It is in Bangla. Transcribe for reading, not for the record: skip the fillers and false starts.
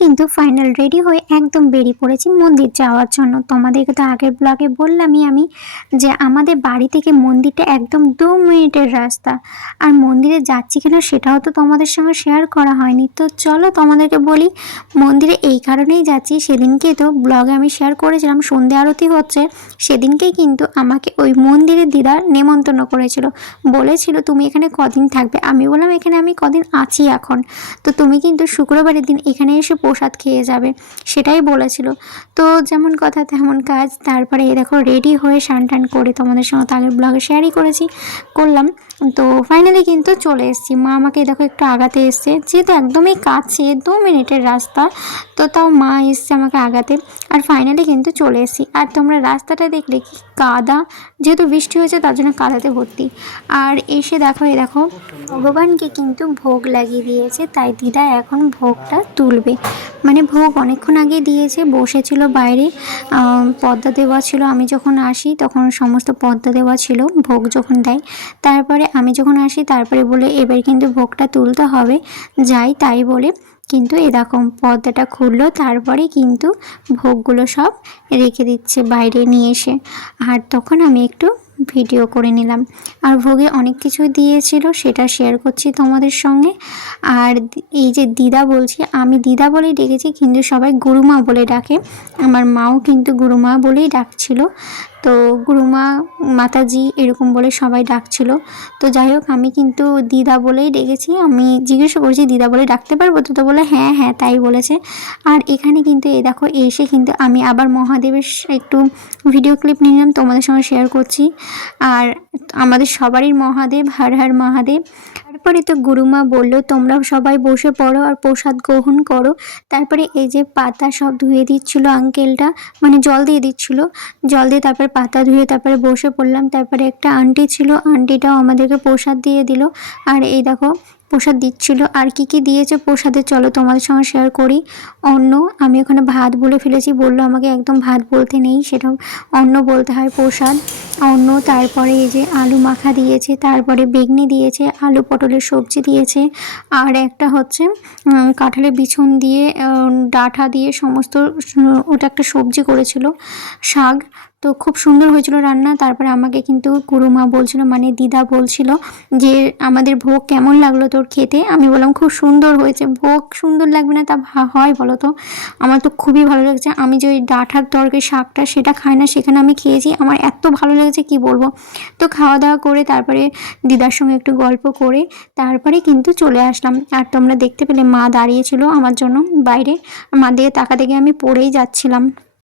কিন্তু ফাইনাল রেডি হয়ে একদম বেরিয়ে পড়েছি মন্দির যাওয়ার জন্য। তোমাদেরকে তো আগের ব্লগে বললামই আমি যে আমাদের বাড়ি থেকে মন্দিরটা একদম 2 মিনিটের রাস্তা। আর মন্দিরে যাচ্ছি কেন সেটাও তো তোমাদের সঙ্গে শেয়ার করা হয়নি। তো চলো তোমাদেরকে বলি, মন্দিরে এই কারণেই যাচ্ছি, সেদিনকেই তো ব্লগে আমি শেয়ার করেছিলাম সন্ধ্যা আরতি হচ্ছে, সেদিনকেই কিন্তু আমাকে ওই মন্দিরের দিদা নেমন্তন্ন করেছিল, বলেছিল তুমি এখানে কদিন থাকবে। আমি বললাম এখানে আমি কদিন আছি এখন, তো তুমি কিন্তু শুক্রবারের দিন এখানে এসে প্রসাদ খেয়ে যাবে, সেটাই বলেছিল। তো যেমন কথা তেমন কাজ। তারপরে এই দেখো রেডি হয়ে স্নান টান করে তোমাদের সঙ্গে তো আগের ব্লগে শেয়ারই করলাম। তো ফাইনালি কিন্তু চলে এসেছি। মা আমাকে দেখো একটু আগাতে এসছে, যেহেতু একদমই কাছে 2 মিনিটের রাস্তা, তো তাও মা এসছে আমাকে আগাতে। আর ফাইনালি কিন্তু চলে এসেছি। আর তোমরা রাস্তাটা দেখলে কি কাদা, যেহেতু বৃষ্টি হয়েছে তার জন্য কাদাতে ভর্তি। আর এসে দেখো এই দেখো ভগবানকে কিন্তু ভোগ লাগিয়ে দিয়েছে, তাই দিদা এখন ভোগটা তুলবে। মানে ভোগ অনেকক্ষণ আগে দিয়েছে, বসেছিল বাইরে, পর্দা দেওয়া ছিল। আমি যখন আসি তখন সমস্ত পর্দা দেওয়া ছিল ভোগ যখন দেয়। তারপরে আমি যখন আসি তারপরে বলে এবার কিন্তু ভোগটা তুলতে হবে, যাই তাই বলে কিন্তু এরকম পর্দাটা খুললো। তারপরে কিন্তু ভোগগুলো সব রেখে দিচ্ছে বাইরে নিয়ে এসে। আর তখন আমি একটু ভিডিও করে নিলাম। আর ভোগে অনেক কিছু দিয়েছিল, সেটা শেয়ার করছি তোমাদের সঙ্গে। আর এই যে দিদা বলছি, আমি দিদা বলেই ডেকেছি, কিন্তু সবাই গুরুমা বলে ডাকে। আমার মাও কিন্তু গুরুমা বলেই ডাকছিল। তো গুরুমা, মাতাজি এরকম বলে সবাই ডাকছিল। তো যাই হোক আমি কিন্তু দিদা বলেই ডেকেছি। আমি জিজ্ঞাসা করছি দিদা বলে ডাকতে পারবো তো? তো বলে হ্যাঁ হ্যাঁ তাই বলেছে। আর এখানে কিন্তু এই দেখো এসে কিন্তু আমি আবার মহাদেবের একটু ভিডিও ক্লিপ নিলাম, তোমাদের সঙ্গে শেয়ার করছি। আর আমাদের সবারই মহাদেব, হর হর মহাদেব। তারপরে তো গুরুমা বললো তোমরা সবাই বসে পড়ো আর প্রসাদ গ্রহণ করো। তারপরে এই যে পাতা সব ধুয়ে দিচ্ছিল আঙ্কেলটা, মানে জল দিয়ে দিচ্ছিল, জল দিয়ে তারপরে পাতা ধুয়ে তারপরে বসে পড়লাম। তারপরে একটা আন্টি ছিল, আন্টিটাও আমাদেরকে প্রসাদ দিয়ে দিল। আর এই দেখো প্রসাদ দিচ্ছিল। আর কি কি দিয়েছে প্রসাদে চলো তোমাদের সঙ্গে শেয়ার করি। অন্ন, আমি ওখানে ভাত বলে ফেলেছি, বললো আমাকে একদম ভাত বলতে নেই, সেটাও অন্ন বলতে হয়। প্রসাদ অন্য, তারপরে এই যে আলু মাখা দিয়েছে, তারপরে বেগনি দিয়েছে, আলু পটলের সবজি দিয়েছে। আর একটা হচ্ছে কাঁঠালের বিছন দিয়ে ডাঁটা দিয়ে সমস্ত ওটা একটা সবজি করেছিল, শাক। তো খুব সুন্দর হয়েছিল রান্না। তারপরে আমাকে কিন্তু গুরুমা বলছিল, মানে দিদা বলছিল যে আমাদের ভোগ কেমন লাগলো তোর খেতে। আমি বললাম খুব সুন্দর হয়েছে। ভোগ সুন্দর লাগবে না তা হয় বলো তো? আমার তো খুবই ভালো লাগছে। আমি যে ওই ডাঁটার তরকারি শাকটা সেটা খাই না, সেখানে আমি খেয়েছি, আমার এত ভালো লেগেছে কি বলবো। তো খাওয়া দাওয়া করে তারপরে দিদার সঙ্গে একটু গল্প করে তারপরে কিন্তু চলে আসলাম। আর তোমরা দেখতে পেলে মা দাঁড়িয়েছিল আমার জন্য বাইরে, মা দিয়ে তাকাতে গিয়ে আমি পড়েই যাচ্ছিলাম।